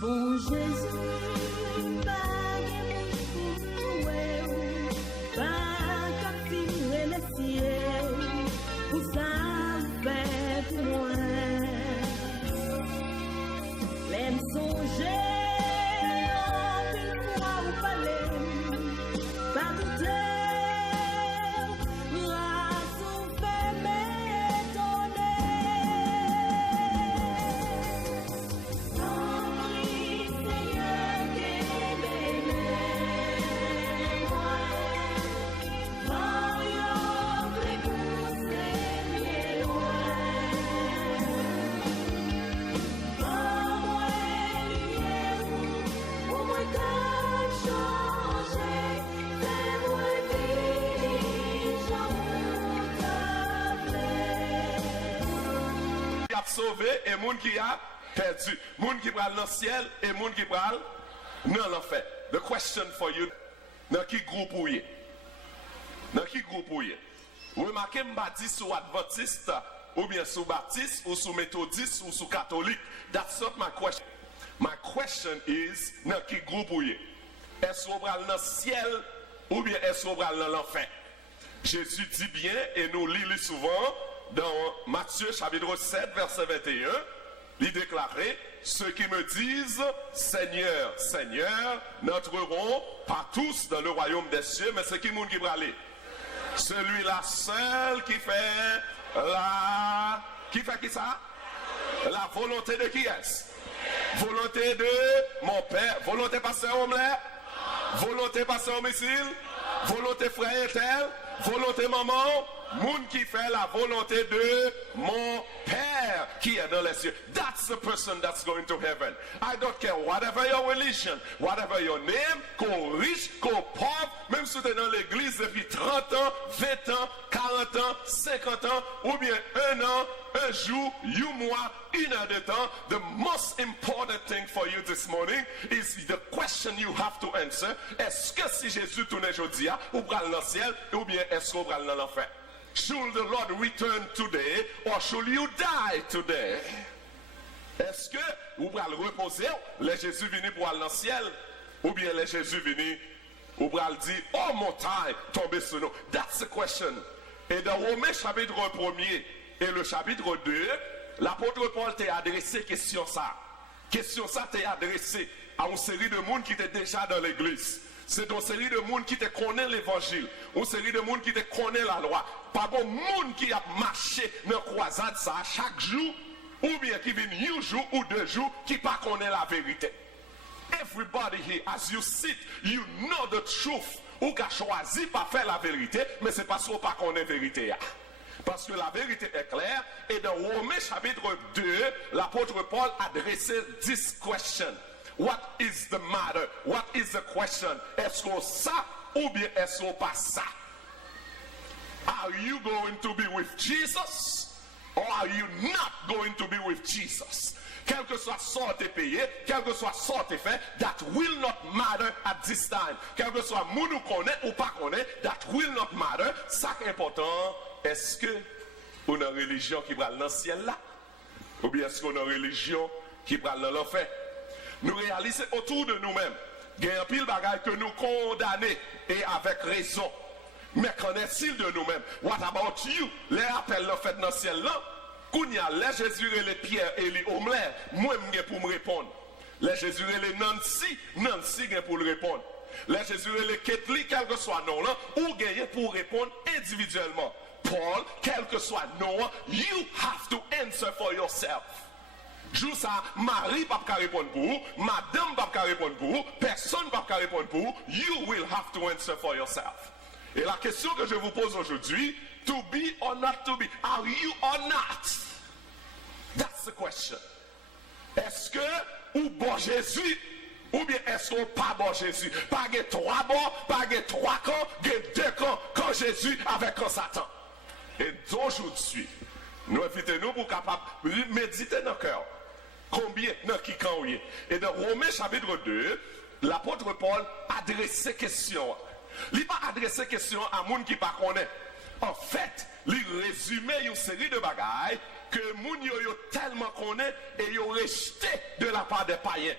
Bon Jésus, sauvé et monde qui a perdu. Monde qui pral dans le ciel et monde qui pral dans l'enfer. The question for you, dans qui groupe ou y? Dans qui groupe ou y? Vous remarquez, m'ba dit sous adventiste ou bien sous baptiste ou sous méthodiste ou sous catholique. That's not my question. My question is, dans qui groupe ou y? Est-ce qu'on pral dans le ciel ou bien est-ce qu'on pral dans l'enfer? Jésus dit bien et nous lisons souvent dans Matthieu chapitre 7 verset 21, il déclarait, ceux qui me disent Seigneur, Seigneur, n'entreront pas tous dans le royaume des cieux, mais c'est qui monde qui va aller? Celui-là seul qui fait qui ça? La volonté de qui est-ce? Volonté de mon Père. Volonté pasteur Omelette? Volonté pasteur Missile? Volonté frère Etel? Volonté maman? Moun qui fait la volonté de mon Père qui est dans les cieux. That's the person that's going to heaven. I don't care whatever your religion, whatever your name, qu'on riche, qu'on pauvre, même si tu es dans l'église depuis 30 ans, 20 ans, 40 ans, 50 ans, ou bien un an, un jour, 1 mois, 1 heure de temps, the most important thing for you this morning is the question you have to answer. Est-ce que si Jésus tourne aujourd'hui, ou pral dans le ciel, ou bien est-ce qu'on pral dans l'enfer? Should the Lord return today or should you die today? Est-ce que vous allez reposer, les Jésus venu pour aller dans le ciel, ou bien les Jésus venu pour aller dire, oh montagne, tombez sur nous? That's the question. Et dans Romains chapitre 1er et le chapitre 2, l'apôtre Paul t'a adressé question ça. Question ça t'a adressé à une série de monde qui était déjà dans l'église. C'est une série de monde qui te connaît l'évangile, une série de monde qui te connaît la loi. Pas bon monde qui a marché dans la croisade ça chaque jour, ou bien qui vient un jour ou 2 jours, qui pas connaît la vérité. Everybody here, as you sit, you know the truth. Ou qu'a choisi pas faire la vérité, mais c'est parce qu'on pas connaît la vérité. Parce que la vérité est claire, et dans Romains chapitre 2, l'apôtre Paul adressait 10 questions. What is the matter? What is the question? Est-ce que ça ou bien est-ce que pas ça? Are you going to be with Jesus or are you not going to be with Jesus? Quel que soit sorte payé, quel que soit sorte fait, that will not matter at this time. Quel que soit moun ou connaît ou pas connaît, that will not matter. Ça qui est important, est-ce que on a une religion qui va dans le ciel là? Ou bien est-ce qu'on a une religion qui va dans l'enfer? Nous réalisons autour de nous-mêmes, il y a un pile bagaille que nous condamnons et avec raison. Mais qu'en est-il de nous-mêmes? What about you? Les appels l'ont fait dans le ciel là. Kounya, les Jésus et les Pierre et les Omelette, moi je pour me répondre. Les Jésus et les Nancy, Nancy pour le répondre. Les Jésus et les Ketli, quel que soit nom là, ou gagne pour répondre individuellement. Paul, quel que soit nom, you have to answer for yourself. Jou ça, Marie pas qu'à répondre pour vous, madame pas qu'à répondre pour vous, personne pas qu'à répondre pour vous, you will have to answer for yourself. Et la question que je vous pose aujourd'hui, to be or not to be, are you or not? That's the question. Est-ce que ou bon Jésus, ou bien est-ce qu'on pas bon Jésus? Pas que 3 bons, pas que 3 camps, que 2 camps, quand Jésus avec quand Satan. Et d'aujourd'hui, nous invitons-nous pour capable méditer dans le cœur. Combien dans qui camp est? Et dans Romains chapitre 2, l'apôtre Paul adresse ces questions. Il n'a pas adressé ces questions à monde qui ne connaît pas. En fait, il résume une série de bagailles que moun yo tellement connaît et yo rejeté de la part des païens.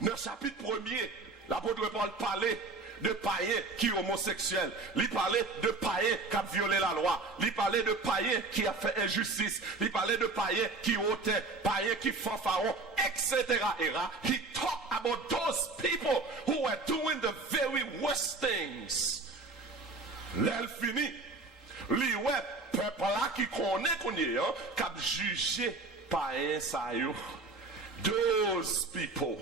Dans le chapitre 1er, l'apôtre Paul parlait de païens qui sont homosexuels. Il parlait de païens qui ont violé la loi. Il parlait de païens qui ont fait injustice. Il parlait de païens qui ôtaient, païens qui font pharaon, etc. He talked about those people who were doing the very worst things. L'elle finit. Li ouais, peuple là qui connaît qu'on y est, qui a jugé païens ça yo. Those people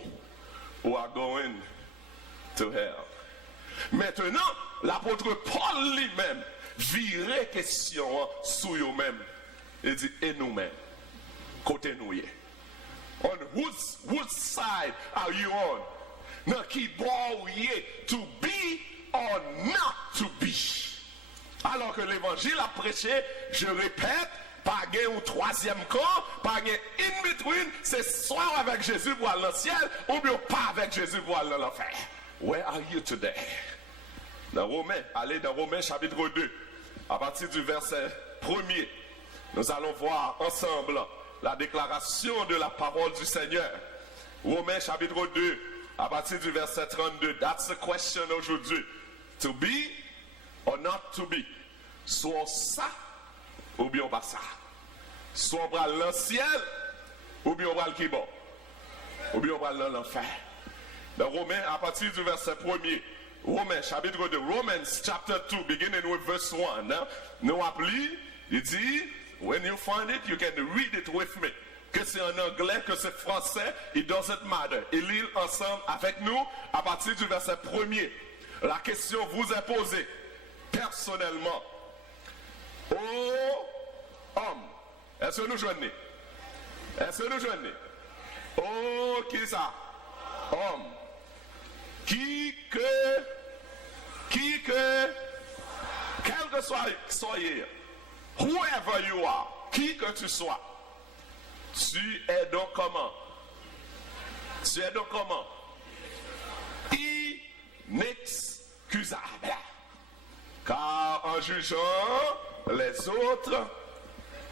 who are going to hell. Maintenant, l'apôtre Paul lui-même virait question sur eux-mêmes. Il dit, et nous-mêmes, côté nous y est. On whose side are you on? Now, qui bord y est, to be or not to be. Alors que l'évangile a prêché, je répète, pas gain au troisième camp, pas gain in between, c'est soit avec Jésus pour aller dans le ciel, ou bien pas avec Jésus pour aller dans l'enfer. Where are you today? Dans Romains, allez dans Romains chapitre 2, à partir du verset 1er, nous allons voir ensemble la déclaration de la parole du Seigneur. Romains chapitre 2, à partir du verset 32. That's the question aujourd'hui. To be or not to be? Soit ça, ou bien pas ça. Soit on va dans le ciel, ou bien on va le bon. Ou bien on va dans l'enfer. Dans Romains, à partir du verset 1er, Romains, chapitre 2, Romans chapter 2, beginning with verse 1. Nous appelons, il dit, when you find it, you can read it with me. Que c'est en anglais, que c'est français, it doesn't matter. Et lit ensemble avec nous, à partir du verset 1er. La question vous est posée, personnellement, aux hommes. Est-ce que nous joignons? Est-ce que nous joignons? Oh, qui ça? Homme. Quel que soit soyez, whoever you are, qui que tu sois, tu es donc comment? Tu es donc comment? Inexcusable. Car en jugeant les autres,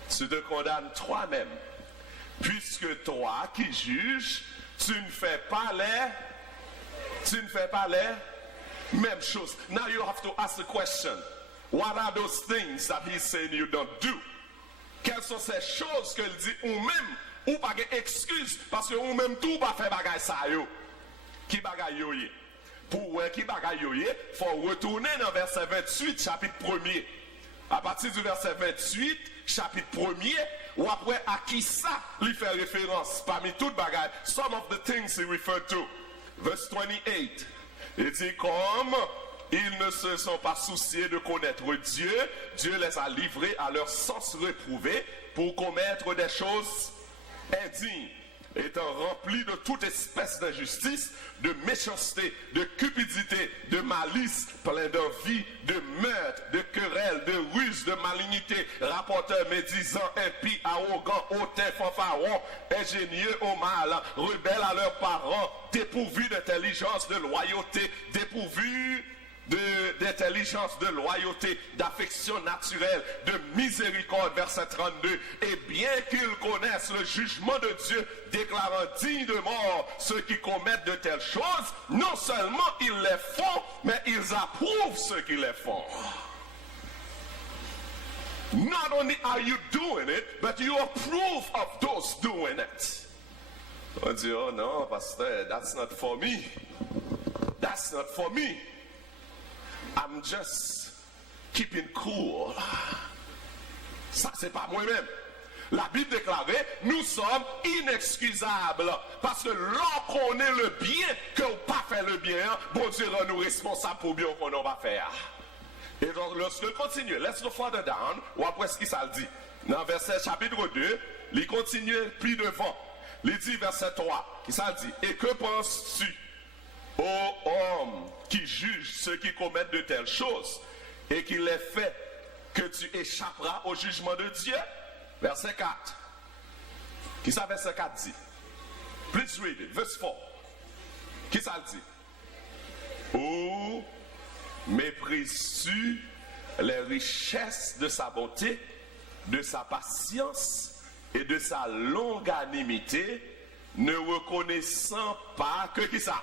tu te condamnes toi-même. Puisque toi qui juges, tu ne fais pas les mêmes choses. Now you have to ask the question, what are those things that he's saying you don't do? Quelles sont ces choses qu'il dit ou même, ou pas d'excuse, parce que ou même tout pas faire bagay ça yo. Qui bagay yo yé? Pour qui bagay yo yé, faut retourner dans verset 28, chapitre 1er. À partir du verset 28, chapitre 1er, ou après à qui ça lui fait référence parmi toutes bagailles. Some of the things he referred to. Verse 28. Il dit comme ils ne se sont pas souciés de connaître Dieu, Dieu les a livrés à leur sens réprouvé pour commettre des choses indignes, étant remplis de toute espèce d'injustice, de méchanceté, de cupidité, de malice, plein d'envie, de meurtre, de querelle, de ruse, de malignité, rapporteurs, médisants, impies, arrogants, hautains, fanfarons, ingénieux au mal, rebelles à leurs parents, dépourvus d'intelligence, de loyauté, dépourvus d'intelligence, de loyauté, d'affection naturelle, de miséricorde, verset 32, et bien qu'ils connaissent le jugement de Dieu, déclarant digne de mort ceux qui commettent de telles choses, non seulement ils les font, mais ils approuvent ceux qui les font. Not only are you doing it, but you approve of those doing it. On dit, oh non, pasteur, that's not for me. That's not for me. I'm just keeping cool. Ça, c'est pas moi-même. La Bible déclarait, nous sommes inexcusables. Parce que l'on connaît le bien, qu'on n'a pas fait le bien, bon Dieu rend nous responsables pour bien qu'on n'a pas fait. Et donc, lorsque continue, let's go further down, ou après ce qu'il s'est dit. Dans verset chapitre 2, il continue plus devant. Il dit verset 3, qui s'est dit, et que penses-tu, ô homme, qui juge ceux qui commettent de telles choses et qui les fait que tu échapperas au jugement de Dieu? Verset 4. Qui ça verset 4 dit? Please read it. Verse 4. Qui ça dit? Ou méprises-tu les richesses de sa bonté, de sa patience et de sa longanimité, ne reconnaissant pas que qui ça?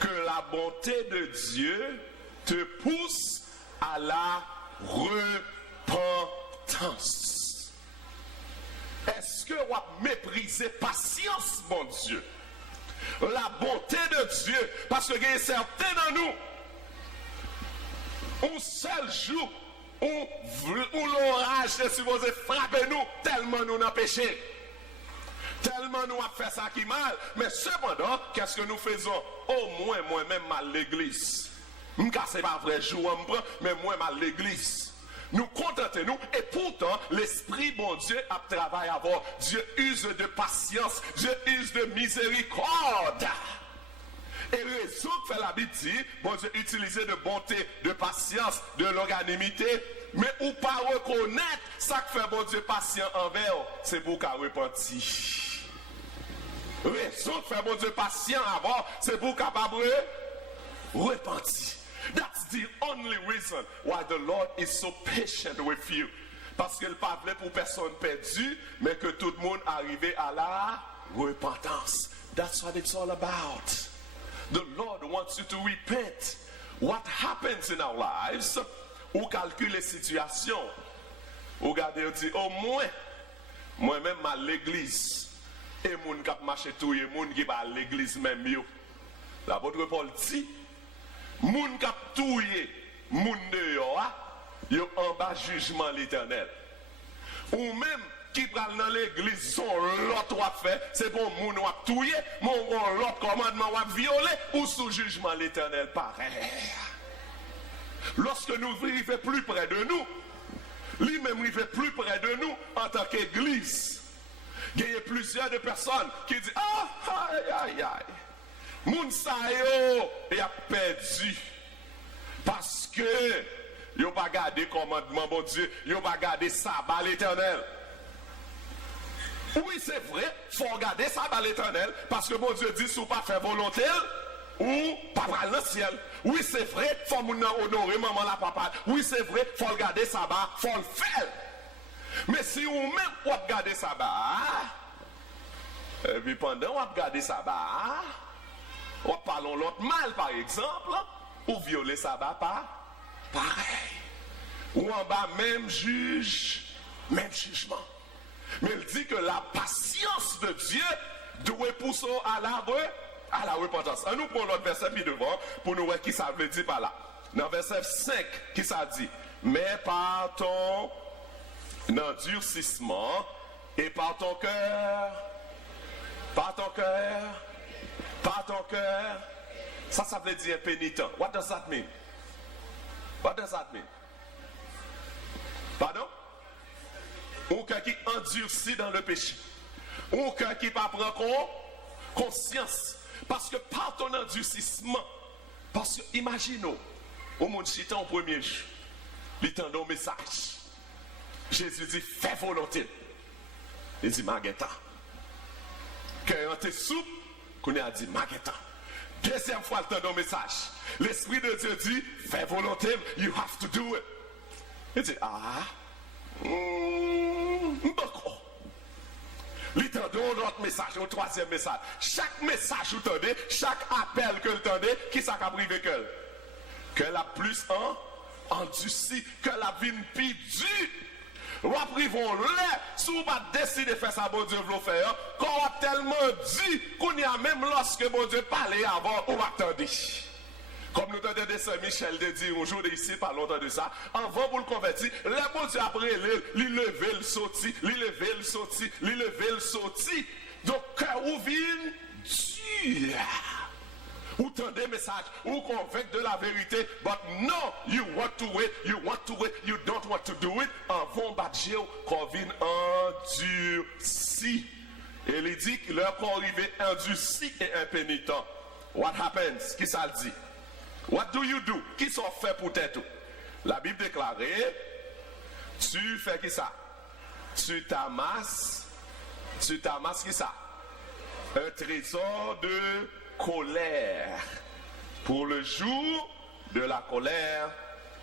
Que la bonté de Dieu te pousse à la repentance. Est-ce que vous méprisez patience, mon Dieu? La bonté de Dieu, parce que il y a certains dans nous, un seul jour, où l'orage est supposé frapper nous, tellement nous n'avons péché. Tellement nous avons fait ça qui mal. Mais cependant, qu'est-ce que nous faisons? Au moins, moi-même, à l'église. Je ne sais pas vrai jour, mais moi, à l'église. Nous contentons-nous et pourtant, l'Esprit, bon Dieu, a travaillé à voir. Dieu use de patience, Dieu use de miséricorde. Et raison que fait la Bible dit, bon Dieu, utiliser de bonté, de patience, de longanimité, mais ou pas reconnaître ça que fait bon Dieu patient envers, c'est pour qu'à repentir. Raison que fait bon Dieu patient avant, c'est pour capable repentir. That's the only reason why the Lord is so patient with you. Parce qu'il ne parlait pour personne perdue, mais que tout le monde arrive à la repentance. That's what it's all about. The Lord wants you to repent. What happens in our lives, ou calcule les situations, ou regardez, ou dit, au moins, moi-même à l'église, et moun kap marché tout, et moun qui va à l'église même yo. L'apôtre Paul dit, moun kap touye, moun dehors, yo en bas jugement l'Éternel. Ou même qui pral dans l'église son l'autre a fait, c'est bon moun ou a touye, mon l'autre commandement ou a violé, ou sous jugement l'Éternel pareil. Lorsque nous vivons plus près de nous, lui-même vivait plus près de nous en tant qu'église. Il y a plusieurs de personnes qui disent, ah, aïe, aïe, aïe. Moun sa yo, y a perdu. Parce que, yo pas gardé commandement, bon Dieu, yo pas gardé sabbat l'Éternel. Oui, c'est vrai, faut garder sabbat l'Éternel, parce que bon Dieu dit, si vous pas faire volonté, ou pas dans le ciel. Oui, c'est vrai, faut honorer maman la papa. Oui, c'est vrai, faut garder sabbat, faut le faire. Mais si vous même vous garder sabbat, et puis pendant vous garder sabbat, ou parlons l'autre mal par exemple, ou violer sabbat pas pareil. Ou en bas même juge, même jugement. Mais il dit que la patience de Dieu doit pousser à la repentance. Nous prenons l'autre verset puis devant pour nous voir qui ça veut dire par là. Dans verset 5, qui ça dit? Mais par ton endurcissement et par ton cœur, ça veut dire pénitent. What does that mean? What does that mean? Pardon? Ou quelqu'un qui endurcit dans le péché. Ou quelqu'un qui pas prend conscience. Parce que par ton endurcissement, parce que imaginons, au monde chita au premier jour, il tend un message. Jésus dit, fais volonté. Il dit, Magenta. Quand il était souple, qu'on a dit, Magenta. Deuxième fois, il tend un message. L'Esprit de Dieu dit, fais volonté, you have to do it. Il dit, d'accord. Il tend un autre message, un troisième message. Chaque message que vous tendez, chaque appel que vous tendez, qui ça a privé que? Que la plus endurci, que la vie ne plus dure. Ou après, vont là, si vous pas décider de faire ça, bon Dieu veut faire, qu'on a tellement dit qu'on y a même lorsque bon Dieu parlait avant, on va attendre. Comme nous entendons de Saint Michel de dire un jour ici, pas longtemps de ça, avant pour le convertir, le bon Dieu après, il lever le sorti, il lever le sorti, il lever le sorti. Donc, cœur ou vine, Dieu. Ou tendez message, ou convaincre de la vérité, but no, you want to wait, you don't want to do it, avant battre qu'on vient endurci. Et il dit que leur corps arrivé endurci et impénitent. What happens? Qui ça le dit? What do you do? Qui sont fait pour t'être? La Bible déclare, tu fais qui ça? Tu t'amasses qui ça? Un trésor de colère pour le jour de la colère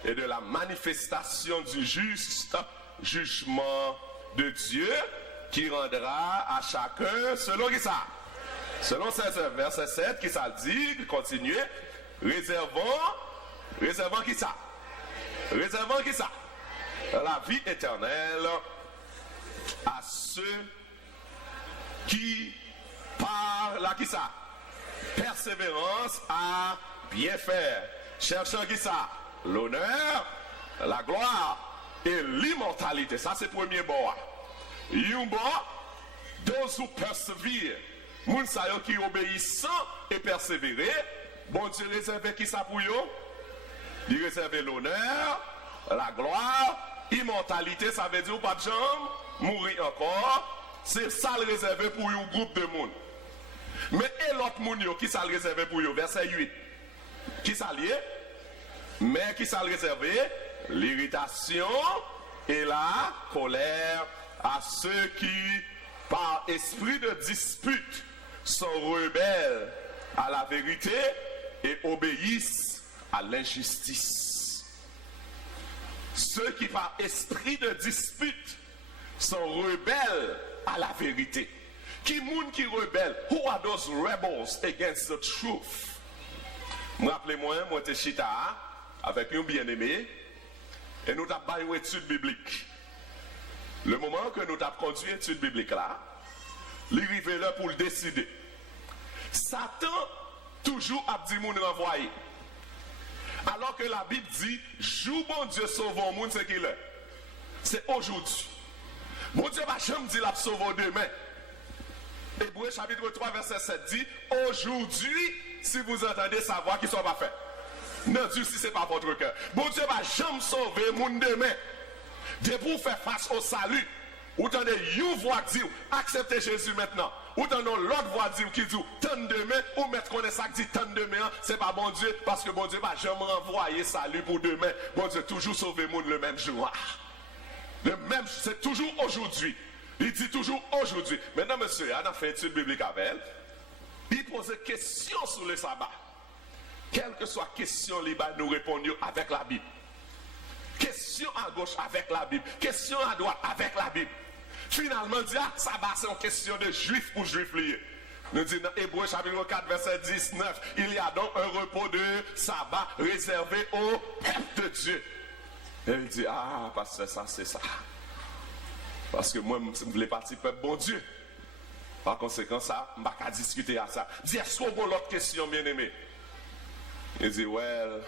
et de la manifestation du juste jugement de Dieu qui rendra à chacun selon qui ça. Selon verset 7 qui ça dit, continuez, réservant qui ça. Réservant qui ça. La vie éternelle à ceux qui par la qui ça. Persévérance à bien faire. Cherchant qui ça? L'honneur, la gloire et l'immortalité. Ça c'est le premier bord. You those who persevere. Moun sa yo qui obéissant et persévérer. Bon Dieu réserve qui ça pour yo? Il réserve l'honneur, la gloire, immortalité. Ça veut dire ou pas de jambe, mourir encore. C'est ça le réservé pour un groupe de monde. Mais et l'autre monde qui ça le réservé pour eux? Verset 8. Qui ça lié? Mais qui ça le réservé? L'irritation et la colère à ceux qui, par esprit de dispute, sont rebelles à la vérité et obéissent à l'injustice. Ceux qui, par esprit de dispute, sont rebelles à la vérité. Qui moun qui rebelle? Who are those rebels against the truth? Rappelez-moi, moi j'étais chita avec un bien-aimé et nous avons fait une étude biblique. Le moment que nous avons conduit l'étude biblique là, il arrive là pour le décider. Satan toujours a dit moun renvoyer. Alors que la Bible dit, joue bon Dieu sauve au monde, c'est qu'il est. C'est aujourd'hui. Bon Dieu va jamais dire la sauve demain. Hébreux chapitre 3 verset 7 dit, aujourd'hui, si vous entendez sa voix, qui ne soit pas fait. Non, Dieu, si ce n'est pas votre cœur. Bon Dieu va jamais sauver le monde demain. De pour faire face au salut. Ou entendez une voix dire, acceptez Jésus maintenant. Ou entendez l'autre voix dire qui dit, tant demain, ou mettre qu'on est ça qui dit tant demain, c'est pas bon Dieu, parce que bon Dieu va jamais renvoyer salut pour demain. Bon Dieu toujours sauver le monde le même jour. Le même, c'est toujours aujourd'hui. Il dit toujours aujourd'hui. Maintenant, monsieur, on a fait une étude biblique avec elle. Il pose des questions sur le sabbat. Quelle que soit la question, nous répondons avec la Bible. Question à gauche avec la Bible. Question à droite avec la Bible. Finalement, dit, sabbat, c'est une question de juif pour juif lié. Nous disons dans Hébreux chapitre 4, verset 19, il y a donc un repos de sabbat réservé au peuple de Dieu. Et il dit, parce que ça, c'est ça. Parce que moi, je voulais participer bon Dieu. Par conséquent, ça, je ne vais pas discuter à ça. Dis, est-ce qu'on a l'autre question, bien-aimé? Il dit, well,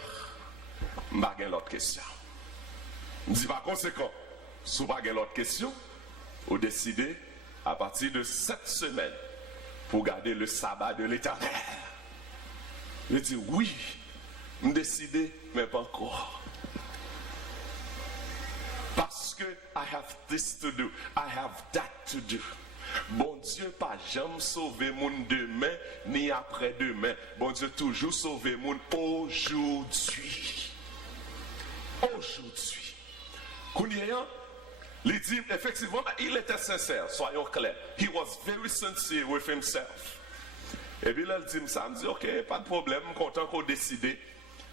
je ne vais pas l'autre question. Je dis, par conséquent, si vous n'avez pas l'autre question, vous décidez à partir de cette semaine pour garder le sabbat de l'Éternel. Il dit, oui, je décide, mais pas encore. Parce que I have this to do, I have that to do. Bon Dieu pas jamais sauver mon demain ni après-demain. Bon Dieu toujours sauver mon aujourd'hui. Aujourd'hui. Kounia, il dit effectivement il était sincère, soyons clairs. He was very sincere with himself. Et puis là il dit ça, il me dit ok, pas de problème, content qu'on décide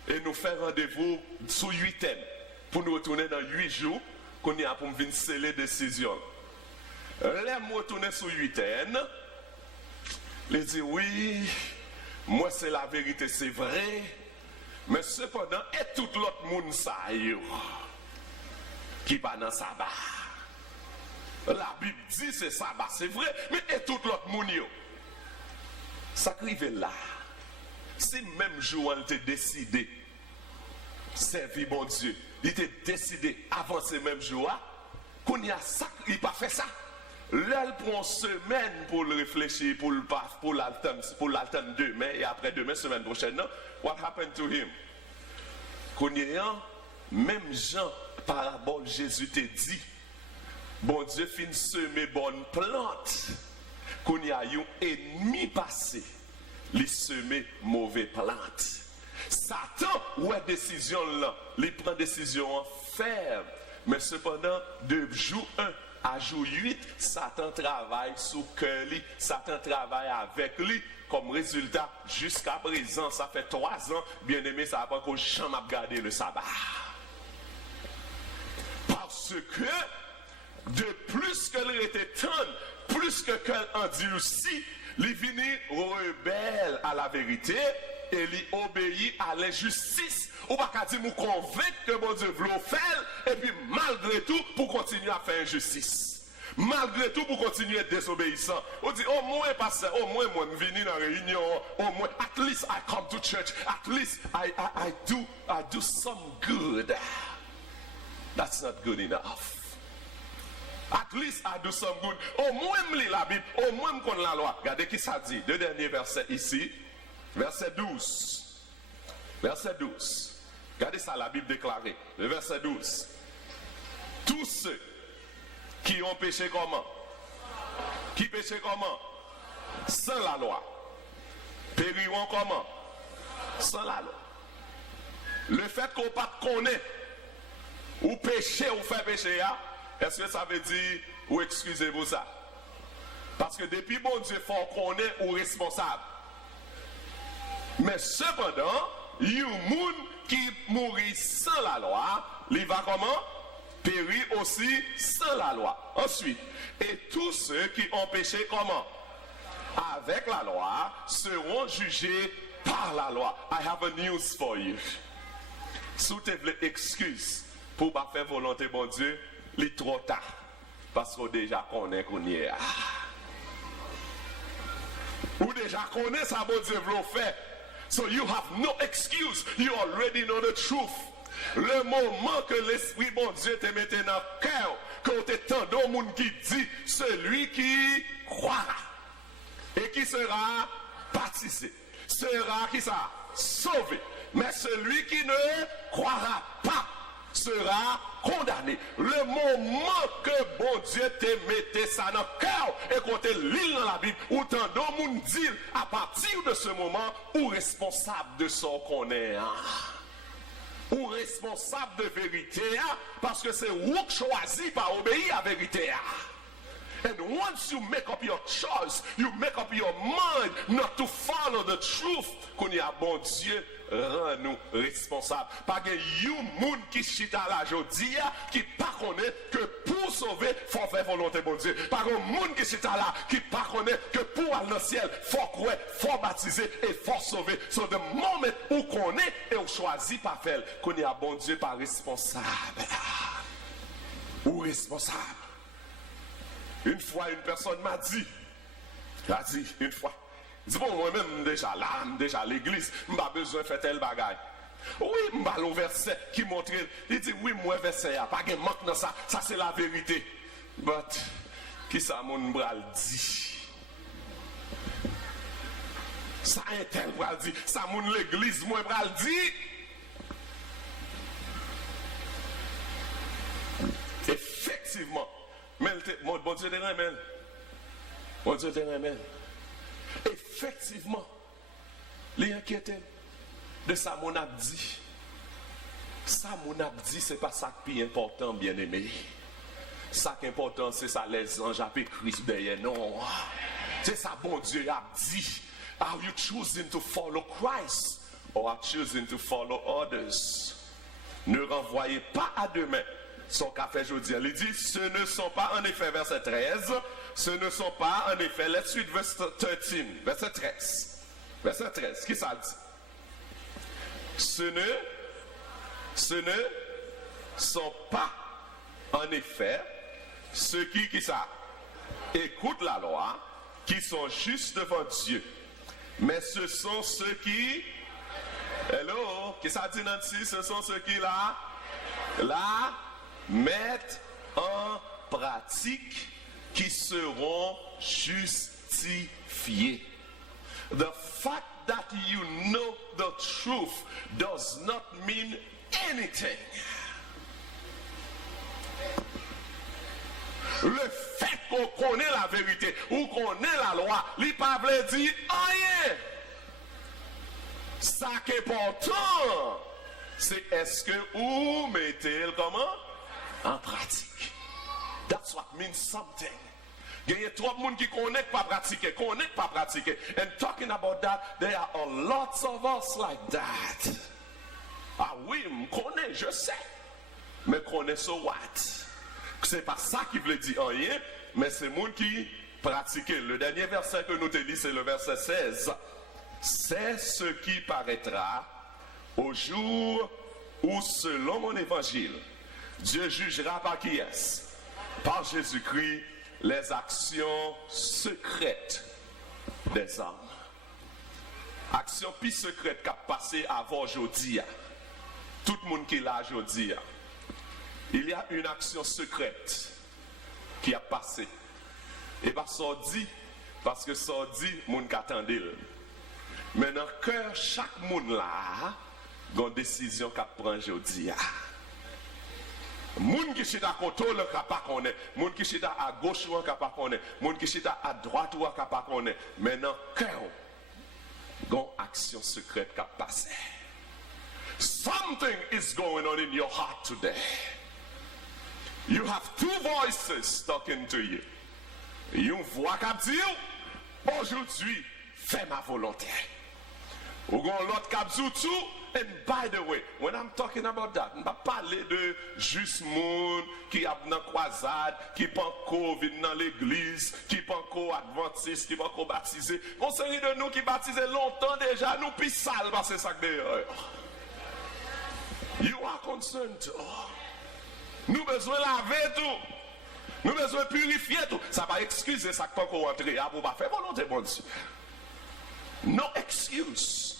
et nous faire rendez-vous sous 8 thèmes. Pour nous retourner dans 8 jours, qu'on y a pour venir sceller décision. Là, moi retourner sur 8 ans, il dit oui, moi c'est la vérité, c'est vrai, mais cependant, et tout l'autre monde ça qui pas dans sabbat. La Bible dit c'est sabbat, c'est vrai, mais et tout l'autre monde ça arrive là. Si même jour on était décidé servir bon Dieu, il était décidé avant ce même jour qu'on y a ça, il n'a pas fait ça. Là, il prend une semaine pour le réfléchir, pour l'attendre demain et après demain, semaine prochaine. What happened to him? Qu'on y a même Jean, parabole, Jésus te dit, bon Dieu fin semer bonne plante, qu'on y a un ennemi passé, il semer mauvaise plante. Satan, ouais, décision là, il prend décision ferme, mais cependant, de jour 1 à jour 8, Satan travaille sous cœur, Satan travaille avec lui, comme résultat, jusqu'à présent, ça fait 3 ans, bien aimé, ça n'a pas encore jamais gardé le sabbat. Parce que de plus que il était tonne, plus que qu'un endurci, il vini rebelle à la vérité et il obéit à l'injustice. Ou pas qu'à dire, nous convaincre que bon Dieu veut faire, et puis malgré tout, pour continuer à faire injustice. Malgré tout, pour continuer à être désobéissant. On dit, au moins, pasteur, au moins, moi, je viens dans la réunion, au moins, at least I come to church, at least I do some good. That's not good enough. At least I do some good. Au moins, je lis la Bible, au moins, je connais la loi. Regardez qui ça dit. Deux derniers versets ici. Verset 12. Verset 12. Regardez ça, la Bible déclarée. Le verset 12. Tous ceux qui ont péché comment? Qui péché comment? Sans la loi. Périront comment? Sans la loi. Le fait qu'on ne pas connaît ou péché ou fait péché, est-ce que ça veut dire ou excusez-vous ça? Parce que depuis bon Dieu, il faut qu'on est ou responsable. Mais cependant, il y a des gens qui mourit sans la loi, il va comment? Périr aussi sans la loi. Ensuite, et tous ceux qui ont péché comment? Avec la loi seront jugés par la loi. I have a news for you. Si vous avez excuse pour ne pas faire volonté bon Dieu, il est trop tard. Parce qu'on déjà connaît qu'on y est. Ou déjà connaît ça bon Dieu veut faire. So you have no excuse. You already know the truth. Le moment que l'Esprit bon Dieu te mette dans le cœur, que tu entends un monde qui dit, celui qui croira et qui sera baptisé, sera qui ça? Sauvé. Mais celui qui ne croira pas sera condamné. Le moment que bon Dieu te mette ça dans le cœur et qu'on te lit dans la Bible, ou tant d'autres monde dit, à partir de ce moment, ou responsable de ce qu'on est. Ou responsable de vérité, parce que c'est vous qui choisissez par obéir à la vérité. And once you make up your choice, you make up your mind not to follow the truth, qu'on y a bon Dieu rend nous responsables. Pas que you moun qui chita la jodia qui pas connaît que pour sauver faut faire volonté bon Dieu. Pas que moun qui chita là qui pas connaît que pour aller dans le ciel faut croire, faut baptiser et faut sauver. So the moment où connaît et on choisit pas faire, qu'on y a bon Dieu pas responsable. Ou responsable. Une fois, une personne m'a dit, une fois, il dit, bon, moi-même, déjà là, déjà à l'église, je n'ai pas besoin de faire tel bagage. Oui, je vais le verset qui montre, il dit, oui, moi, verset, il n'y a pas de manque dans ça, ça c'est la vérité. But, qui ça, mon bral dit? Ça, un tel bral dit, ça, mon l'église, moi, bral dit. Effectivement. Mais bon Dieu te remet. Bon Dieu te remet. Effectivement, les inquiétés de ça mon a dit. Ça mon a dit, c'est pas ça qui est important, bien aimé. Ça qui est important, c'est ça les anges ont écrit derrière. Non. C'est ça bon Dieu a dit. Are you choosing to follow Christ or are you choosing to follow others? Ne renvoyez pas à demain. Son café jeudi, il dit, ce ne sont pas en effet, verset 13, ce ne sont pas en effet, let's read verse 13, verset 13, verset 13, qui ça dit? Ce ne sont pas en effet ceux qui ça? Écoutent la loi, qui sont justes devant Dieu, mais ce sont ceux qui, hello, qui ça dit Nancy, ce sont ceux qui là, mettent en pratique qui seront justifiés. The fact that you know the truth does not mean anything. Le fait qu'on connaît la vérité ou qu'on connaît la loi, il pas veut dire rien. Ça qui est important, c'est est-ce que vous mettez le comment? En pratique. That's what means something. Il y a trop de monde qui connaissent pas pratiquer, And talking about that, there are a lots of us like that. Ah oui, je connais, je sais. Mais connais so what? C'est pas ça qui veut dire rien, mais c'est monde qui pratique. Le dernier verset que nous te dit, c'est le verset 16. C'est ce qui paraîtra au jour où, selon mon évangile, Dieu jugera par qui est-ce? Par Jésus-Christ, les actions secrètes des hommes. Action plus secrète qui a passé avant aujourd'hui. Tout le monde qui est là aujourd'hui. Il y a une action secrète qui a passé. Et pas ça dit, parce que ça dit, moun qu'attendait. Mais dans le cœur, chaque monde là, a une décision qu'a prend aujourd'hui. Moun qui chita à côté, le pas connaît. Moun qui chita à gauche, ou pas connaît. Moun qui chita à droite, ou pas connaît. Mais dans le cœur, une action secrète qui a passé. Something is going on in your heart today. You have two voices talking to you. Une voix qui dit, aujourd'hui, fais ma volonté. Ou l'autre qui dit tout. And by the way, when I'm talking about that, je ne vais pas parler de juste monde qui a dans croisade, qui pas encore venu dans l'église, qui pas encore adventiste, qui pas encore baptisé. On série de nous qui baptisés longtemps déjà, nous puis sale parce que c'est ça que d'ailleurs. You are concerned too. Nous besoin laver tout. Nous besoin purifier tout. Ça va excuser ça que pas encore entrer pour pas faire volonté bon Dieu. No excuse.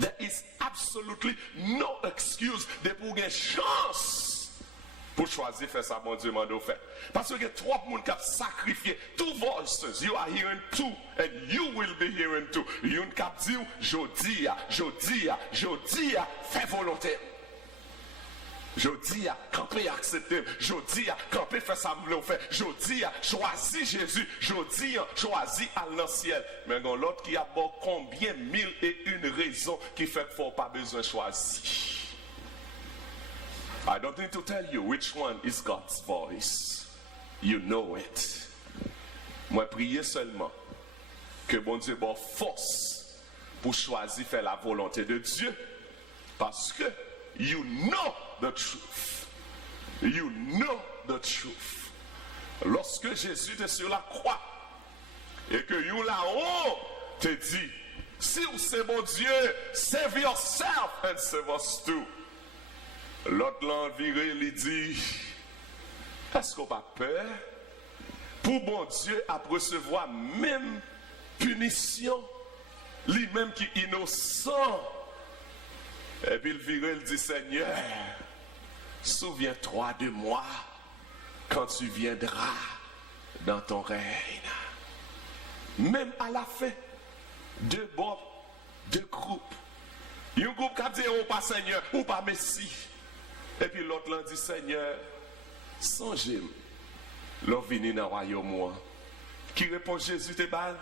There is absolutely no excuse de pour une chance pour choisir faire ça, mon Dieu, m'a fait. Parce qu'il y a trois personnes qui ont sacrifié. Two voices, you are hearing two, and you will be hearing two. Une qui dit, Jodia, fais volonté. Jodia, camper accepter. Jodia, camper faire ça, me faire. Jodia, choisis Jésus. Jodia, choisis à l'ancien. Mais l'autre qui a bon combien 1001 raisons qui fait qu'il ne faut pas besoin de choisir. I don't need to tell you which one is God's voice. You know it. Moi, priez seulement que bon Dieu ait force pour choisir faire la volonté de Dieu. Parce que you know the truth. You know the truth. Lorsque Jésus était sur la croix et que you là-haut te dit, si vous c'est mon Dieu, save yourself and save us too. L'autre l'enviré lui dit, est-ce qu'on n'a pas peur pour bon Dieu à recevoir même punition, lui-même qui est innocent? Et puis le viré il dit, Seigneur, souviens-toi de moi quand tu viendras dans ton règne. Même à la fin, deux groupes. Un groupe qui a dit, oh pas Seigneur, ou pas Messie. Et puis l'autre l'a dit, Seigneur, songez-moi, l'on vient dans le royaume. Qui répond Jésus te balle?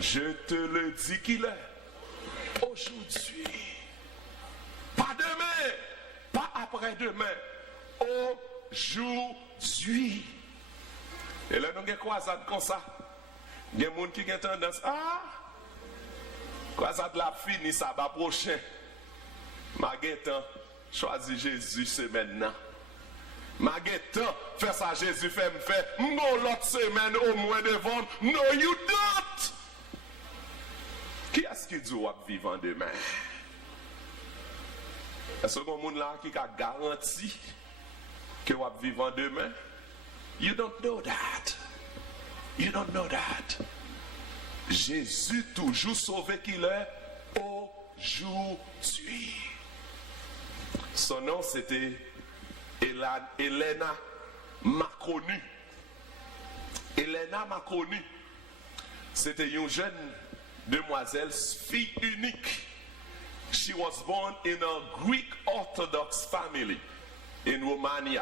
Je te le dis qu'il est. Aujourd'hui. Pas demain, pas après-demain, aujourd'hui. Et là, nous avons une croisade comme ça. Il y a des gens qui ont tendance, croisade la fini, ça va prochain. Maguetan, choisis Jésus, c'est maintenant. Maguetan, fais ça, Jésus, fait me faire. Non, l'autre semaine, au moins devant. No, you don't. Qui est-ce qui dit qu'on va vivre demain? Est-ce que quelqu'un là qui a garanti que va vivre demain? You don't know that. You don't know that. Jésus toujours sauvé qu'il est aujourd'hui. Son nom c'était Elena Macronu. Elena Macronu. C'était une jeune demoiselle, fille unique. She was born in a Greek Orthodox family in Roumanie.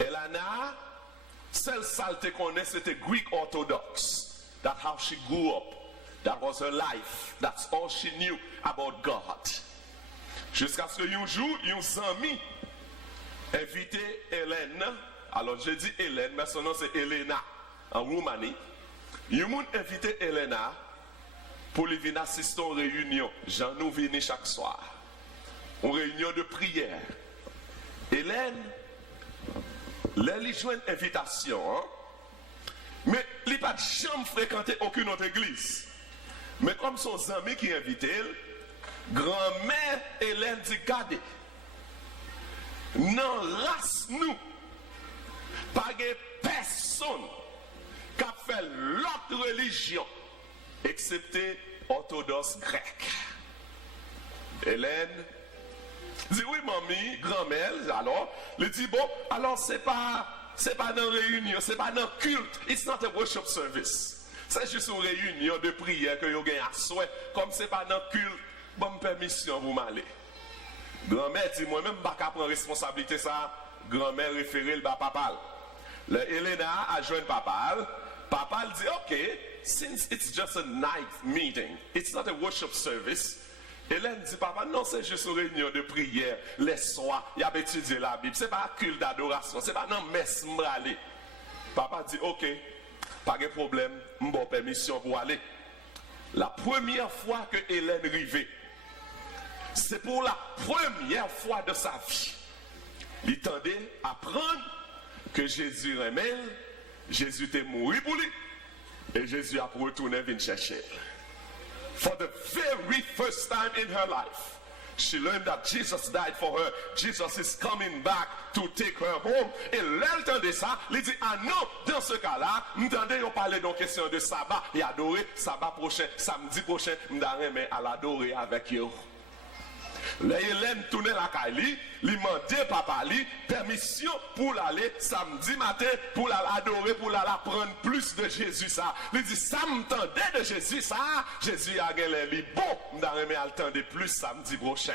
Elena, celle salte connaît, c'était Greek Orthodox. That's how she grew up. That was her life. That's all she knew about God. Jusqu'à ce qu'un jour, un ami invité Hélène. Alors je dis Hélène, mais son nom c'est Elena en Roumanie. Un monde invité Elena pour lui venir assister à une réunion. J'en nous venons chaque soir. Une réunion de prière. Hélène les joint une invitation, hein? Mais il n'a pas jamais fréquenté aucune autre église. Mais comme son ami qui invité, grand-mère Hélène dit gardez. Non, race nous, pas de personne qui a fait l'autre religion, excepté orthodoxe grec. Hélène dit oui, mamie, grand-mère, alors, il dit bon, alors c'est pas dans réunion, c'est pas dans culte, it's not a worship service. C'est juste une réunion de prière que vous avez à souhait, comme c'est pas dans culte, bonne permission vous m'aller. Grand-mère dit moi-même, je ne vais pas prendre responsabilité ça, grand-mère référé le papa. Le Elena a joint papa. Papa dit ok, since it's just a night meeting, it's not a worship service. Hélène dit papa non, c'est juste une réunion de prière les soirs, il a étudié la Bible, c'est pas un culte d'adoration, c'est pas non messe m'aller. Papa dit ok, pas de problème, m'bon permission pour aller. La première fois que Hélène arrivait, c'est pour la première fois de sa vie. Il tendait à apprendre que Jésus aimait, Jésus était mort pour lui, et Jésus a retourné venir chercher. For the very first time in her life, she learned that Jesus died for her. Jesus is coming back to take her home. Et l'entendait ça, il dit ah non, dans ce cas-là, m'entendez on parler d'une question de sabbat et adorer sabbat prochain, samedi prochain, m'dare à l'adorer avec eux. La Hélène tournait la caille, lui demandait papa lui permission pour l'aller samedi matin pour l'adorer, pour l'apprendre plus de Jésus ça. Il dit ça m'entendait de Jésus ça, Jésus a gagné lui bon, m'dare à attendre plus samedi prochain.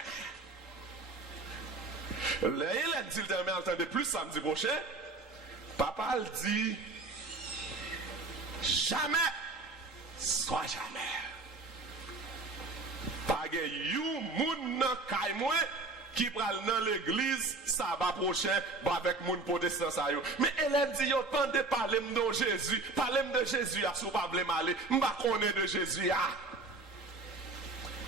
La Hélène dit m'dare à attendre plus samedi prochain. Papa dit jamais, soit jamais. Pas de you moun nan kay moi qui pral dans l'église sabbat prochain avec moun protestant ça yo. Mais Hélène dit yo tande parler de Jésus, parler de Jésus a sou pas blé malé, m'pa connait de Jésus a.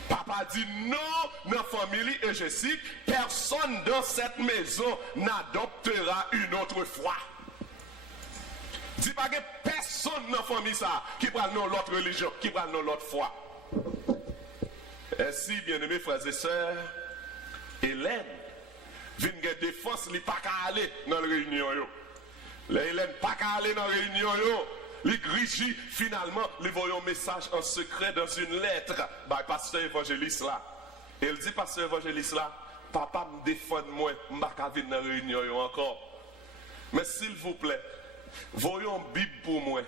Papa dit non, dans famille et je cite, personne dans cette maison n'adoptera une autre foi. Dit pas que personne dans famille ça qui pral dans l'autre religion, qui pral dans l'autre foi. Ainsi, bien-aimés frères et sœurs, Hélène vient de défense, il n'est pas qu'à aller dans la réunion. Hélène n'est pas qu'à aller dans la réunion. Il grigit finalement, il voit un message en secret dans une lettre par pasteur évangéliste là. Et il dit, pasteur évangéliste là, papa me défend moi, je ne vais pas venir dans la réunion encore. Mais s'il vous plaît, voyons une Bible pour moi.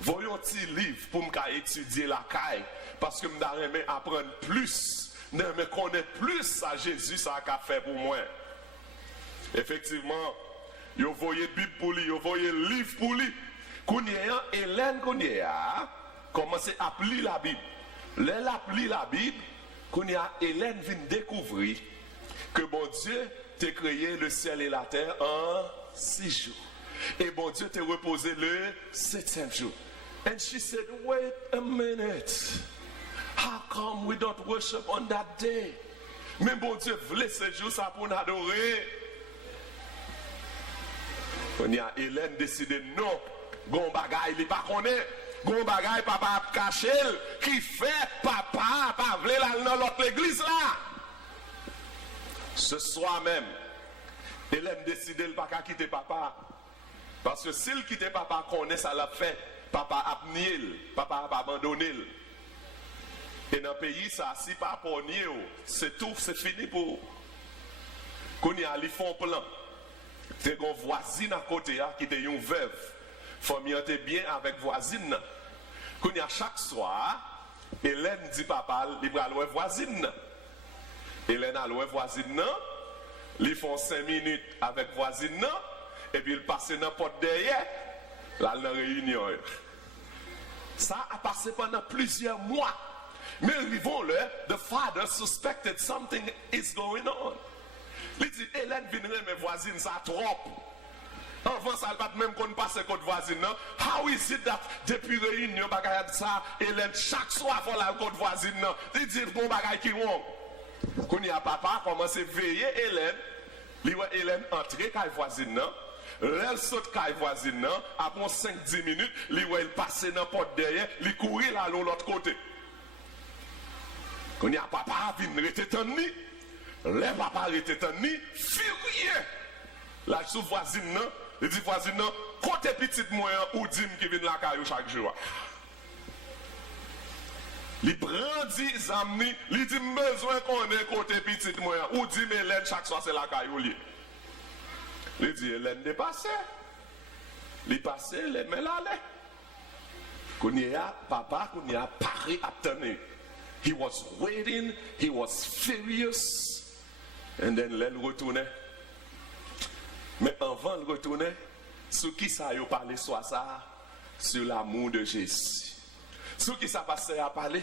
Voyons un petit livre pour m'étudier la caille. Parce que je vais apprendre plus, je vais connaître plus à Jésus, ça a fait pour moi. Effectivement, vous voyez Bible pour lui, vous voyez livre pour lui. Hélène commence à appliquer la Bible. Elle applique la Bible, Hélène vient découvrir que bon Dieu t'a créé le ciel et la terre en 6 jours. Et bon Dieu t'a reposé le 7e jour. And she said, wait a minute. How come we don't worship on that day? Mais bon Dieu voulait ce jour ça pour nous adorer. On y a Hélène décidé non. Gon bagay li pas connaît. Gon bagay papa caché qui fait papa pas vle la dans l'autre église là. Ce soir même, Hélène décidé pas qu'à quitter papa. Parce que s'il quitte papa connaît ça l'a fait. Papa a nié, papa a abandonné. Et dans le pays, ça, si pas pour nier, c'est tout, c'est fini pour. Quand ils font plan, c'est une voisine à côté qui était une veuve. Famille était bien avec voisine. Quand chaque soir, Hélène dit papa, il va aller voisine. Hélène a loué voisine, ils font 5 minutes avec voisine, et puis ils passent dans la porte derrière. La réunion. Ça a passé pendant plusieurs mois. Mais arrivons là, the father suspected something is going on. Il dit, Hélène viendrait mes voisines, ça trop. Avant ça, elle va même qu'on passe contre voisine. How is it that depuis réunion, bagay ça, Hélène chaque soir faut la contre voisine. Il dit, bon bagay qui wrong. Quand il y a papa commence à veiller Hélène, il voit Hélène entrer avec voisine. L'elle saute caille voisine, après 5-10 minutes, il passe dans la porte derrière, il courir là l'autre côté. Quand il y a papa vient rester tenu, les papa rester tenu, furieux. La sous voisine, il dit voisine, côté petite moyen ou dim qui vient la caillou chaque jour. Il brandit zamni, il dit besoin qu'on ait côté petite moyen ou dit Hélène chaque soir c'est la caillou li. Il dit Hélène dépassé. Il passé les mains là. Qu'on y a papa qu'on y a paré à tenir. He was waiting, he was furious. And then l'elle retournait. Mais avant de retourner, sur qui ça a parlé soit ça, sur l'amour de Jésus. Sur qui ça passait à parler?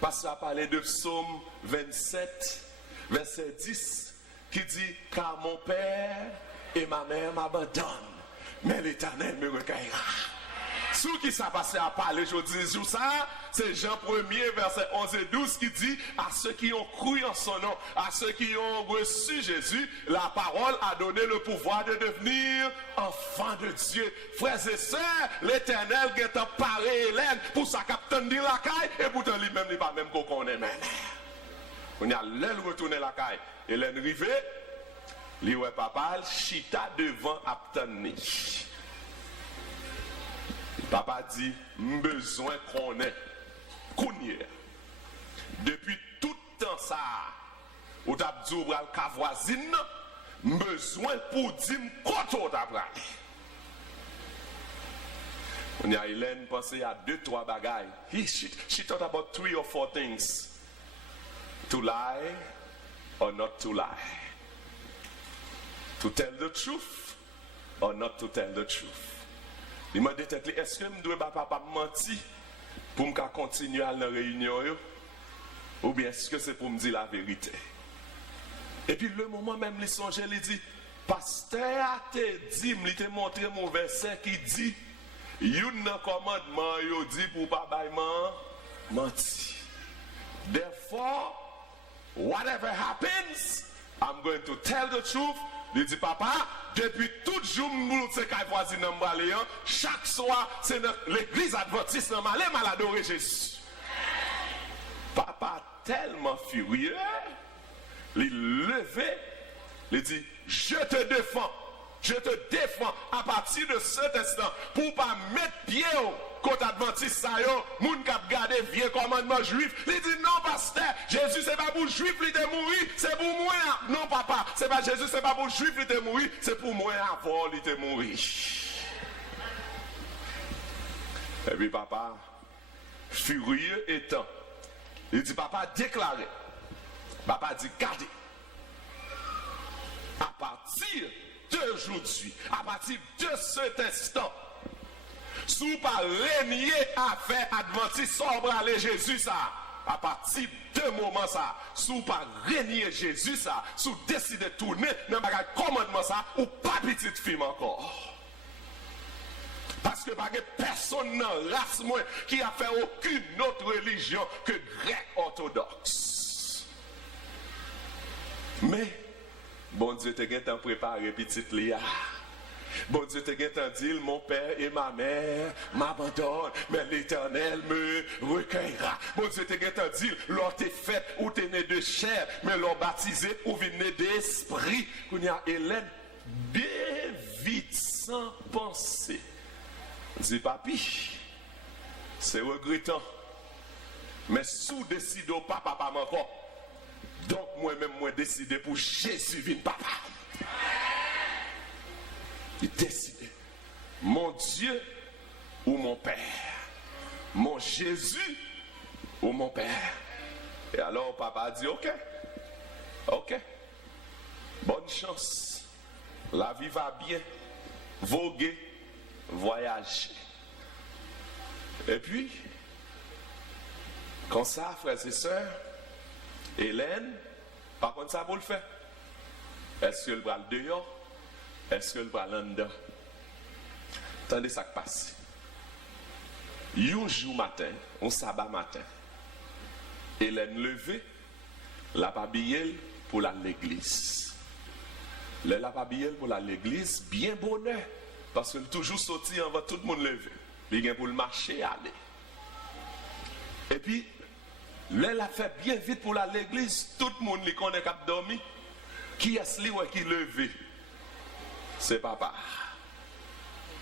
Passé à parler de Psaume 27, verset 10, qui dit, car mon père et ma mère m'abandonnent, mais l'Éternel me recueillera. Sur qui ça passait à parler, je dis sur ça, c'est Jean 1er, verset 11 et 12 qui dit, à ceux qui ont cru en son nom, à ceux qui ont reçu Jésus, la parole a donné le pouvoir de devenir enfants de Dieu. Frères et sœurs, l'Éternel qui est paré Hélène pour sa capitaine de la caille, et pourtant lui-même n'est pas même qu'on connaît même. On a l'aile retourner la caille. Hélène rivé, lui ouais papa, chita devant Aptani. Papa dit, besoin qu'on ait, qu'on y est. Depuis tout temps ça, ou t'as dit, ou ka voisine, besoin pour dire, qu'on t'a pris. On y a Hélène pensé à 2-3 bagailles. She thought about 3 or 4 things. To lie or not to lie. To tell the truth or not to tell the truth. Il m'a dit, est-ce que je dois pas mentir pour me continuer à la réunion ou bien est-ce que c'est pour me dire la vérité? Et puis le moment même, il songe, il dit, pasteur a te dit, il t'a montré mon verset qui dit, il n'a commandement, il dit pour pas mentir. Therefore, whatever happens, I'm going to tell the truth. Il dit, papa, depuis tout jour, c'est qu'à voisine chaque soir, c'est l'église adventiste, mal adorer Jésus. Papa, tellement furieux, il levé, il dit, je te défends à partir de cet instant, pour pas mettre pied côté adventiste, ça yo, moun kap gade vieux commandement juif. Il dit non, pasteur, Jésus c'est pas pour juif, il est mort, c'est pour moi. Non, papa, c'est pas Jésus, c'est pas pour juif, il est mort, c'est pour moi avant, il est mort. Et puis papa, furieux étant, il dit papa déclaré, papa dit gardez. À partir d'aujourd'hui, à partir de cet instant, sous pas régner à faire adventiste sobre aller Jésus ça. À partir de moment ça, sous pas régner Jésus ça, sous décider de tourner dans bagage commandement ça ou pas petite fille encore. Parce que pas personne dans race moi qui a fait aucune autre religion que grec orthodoxe. Mais bon Dieu te gen préparé petite Léa. Bon Dieu te dit, mon père et ma mère m'abandonnent, mais l'Éternel me recueillera. Bon Dieu te dit, l'on t'est fait ou t'es né de chair, mais l'on baptisé ou né d'esprit. Qu'on y a Hélène, bien vite, sans penser. Dit papi, c'est regrettant, mais sous décide au papa encore. Donc moi-même, moi décidé pour Jésus vin papa. Il décide, mon Dieu ou mon Père, mon Jésus ou mon Père. Et alors papa a dit, ok, bonne chance, la vie va bien, voguer, voyager. Et puis, quand ça, frères et sœurs, Hélène, par contre ça vous le fait. Est-ce que le bras le dehors? Est-ce que le bras le dedans? Attendez ça qui passe. Un jour matin, un sabbat matin, Hélène levée, la babillée pour l'église. Elle n'a pas bien pour l'église, bien bonheur. Parce qu'elle toujours sorti avant tout le monde lever. Il vient pour le marché aller. Et puis, elle a fait bien vite pour l'église. Tout le monde les connaît qui a dormi. Qui est-ce qui levé? C'est papa.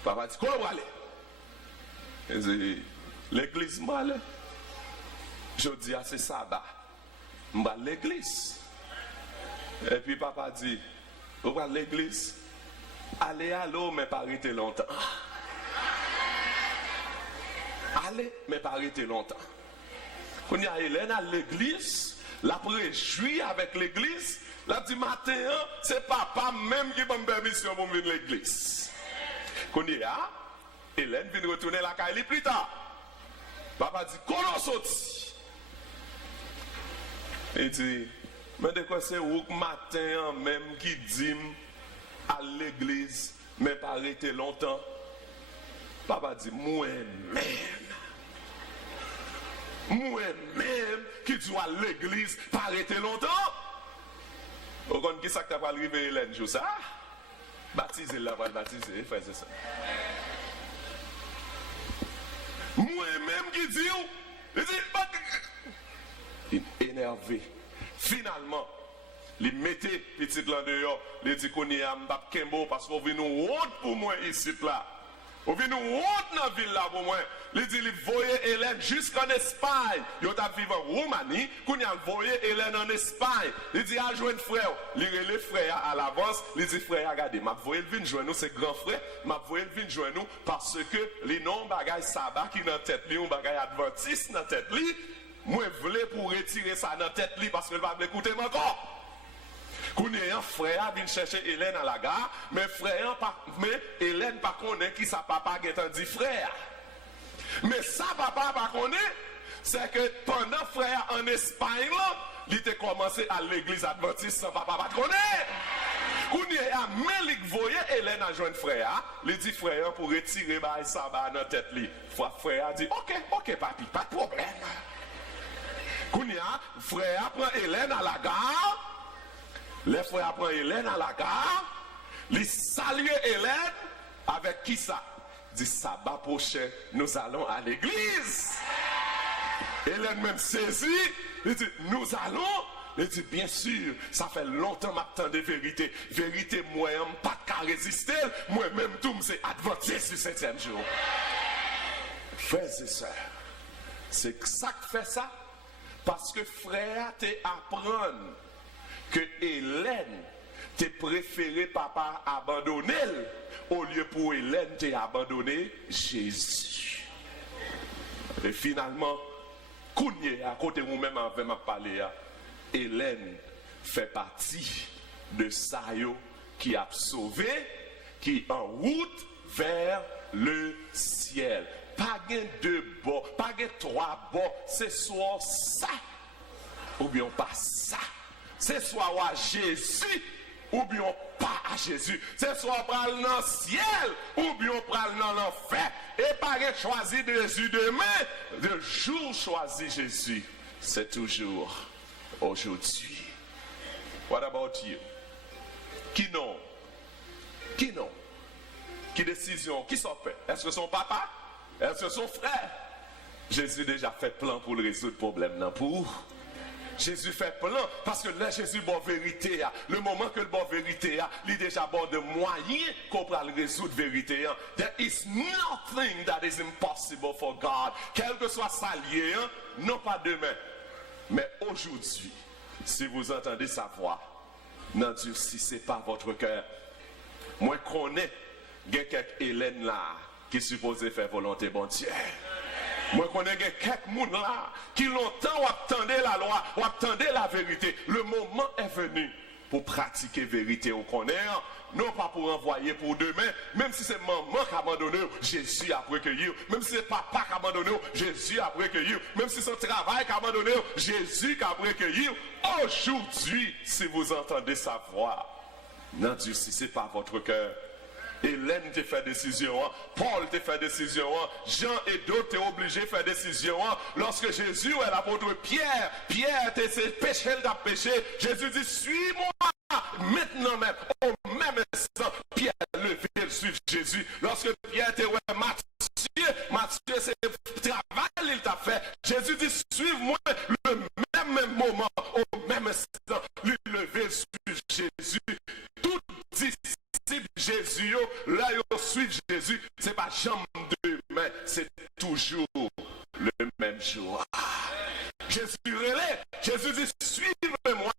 Papa dit, quoi aller? L'église m'a je dis, c'est sabbat. Je vais à l'église. Et puis papa dit, vous allez à l'église? Allez à l'eau, mais pas arrêter longtemps. Allez, mais pas arrêter longtemps. Quand il y a Hélène à l'église, la réjouit avec l'église, la dit matin, c'est papa même qui va me permission pour venir à l'église. Quand il y a, Hélène vient retourner la caille plus tard. Papa dit, comment sorti? Il dit, mais de quoi c'est au matin même qui dit à l'église, mais pas arrêter longtemps? Papa dit, moi-même qui dois à l'église, pas arrêter longtemps? Vous comprenez qui ça que tu as arrivé, Hélène, je sais? Baptiser là, va baptiser, frère, c'est ça. Moi-même qui dit, il est énervé. Finalement, il mettait petit là dehors, il dit qu'on est à Mbapkembo parce qu'on vient nous honte pour moi ici là. On vient nous honte dans la ville là pour moi. Il dit, il voyait Hélène jusqu'en Espagne. Il a vécu en Roumanie, qu'on a envoyé Hélène en Espagne. Il dit, à joindre frère. Il relève les frères à l'avance. Il dit, frère, regardez, m'a voyé le vin joindre nous, c'est grand frère. M'a voyé le vin joindre nous parce que les noms bagaille sabbat qui dans la tête, li, ou bagaille adventiste dans la tête, li, moi, je voulais pour retirer ça dans la tête, li, parce que va m'écouter encore. Qu'on est un frère vient chercher Hélène à la gare, mais Hélène par contre qui sa papa qui est dit frère. Mais ça papa par contre c'est que pendant frère en Espagne là, il était commencé à l'église adventiste sans papa pas connaît. Qu'on est à Melik voyait Hélène à joindre frère, il dit frère pour retirer ça dans la tête li. Frère a dit OK papi, pas de problème. Qu'on est à frère prend Hélène à la gare. Les frères prennent Hélène à la gare, ils saluent Hélène avec qui ça? Dit sabbat prochain, nous allons à l'église. Hélène même saisit, il dit nous allons. Il dit bien sûr, ça fait longtemps que j'attends des vérités. Vérité, moi-même, pas qu'à résister. Moi-même, tout, c'est adventiste du 7e jour. Frères et sœurs, c'est ça qui fait ça. Parce que frère, t'apprendre que Hélène t'es préféré papa abandonner au lieu pour Hélène t'es abandonné Jésus. Et finalement, Kounye à côté de vous-même avec ma parler, Hélène fait partie de Sayo qui a sauvé, qui en route vers le ciel. Pas deux bords, pas trois bords, c'est soit ça ou bien pas ça. C'est soit à Jésus ou bien pas à Jésus. C'est soit pral dans le ciel ou bien pral dans l'enfer. Et pas choisi de Jésus demain. Le jour choisi Jésus, c'est toujours aujourd'hui. What about you? Qui non? Qui non? Qui décision? Qui s'en fait? Est-ce que son papa? Est-ce que son frère? Jésus déjà fait plan pour résoudre le problème non pour. Jésus fait plan parce que là Jésus bon vérité le moment que le bon vérité il est déjà bon de moyens qu'on peut résoudre vérité. There is nothing that is impossible for God. Quel que soit ça lié, non pas demain mais aujourd'hui, si vous entendez sa voix, n'endurcissez pas votre cœur. Moi connais quelques Hélène là qui supposait faire volonté bon Dieu. Moi, je connais quelques gens là qui longtemps attendaient la loi, ou attendaient la vérité. Le moment est venu pour pratiquer la vérité. On connaît, non pas pour envoyer pour demain. Même si c'est maman qui a abandonné, Jésus a recueilli. Même si c'est papa qui a abandonné, Jésus a recueilli. Même si c'est son travail qui a abandonné, Jésus a recueilli. Aujourd'hui, si vous entendez sa voix, n'endurcissez pas votre cœur. Hélène te fait décision, Paul te fait décision, Jean et d'autres t'es obligé de faire décision. Lorsque Jésus est l'apôtre Pierre, Pierre t'es péché, il t'a péché. Jésus dit, suis-moi maintenant même. même instant, Pierre levé le suivre Jésus. Lorsque Pierre était Matthieu, c'est travail qu'il t'a fait. Jésus dit, suive-moi le même moment, au même instant, lui lever le suivre Jésus. Tout disciple Jésus, là, il suit Jésus, c'est pas jambe demain, c'est toujours le même jour. Jésus relève, Jésus dit, suivez-moi.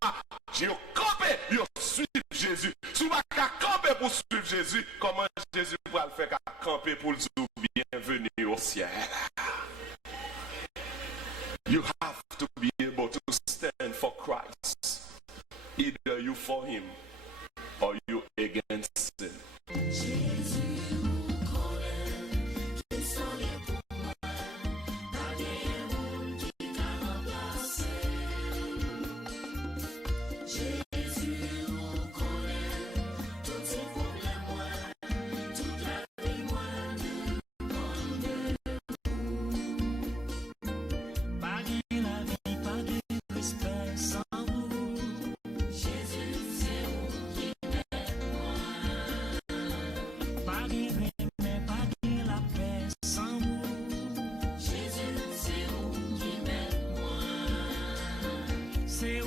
J'ai campé, il suit Jésus. Si vous n'avez campé pour suivre Jésus, comment Jésus va le faire camper pour le bienvenue au ciel? You have to be able to stand for Christ. Either you for him or you against him. C'est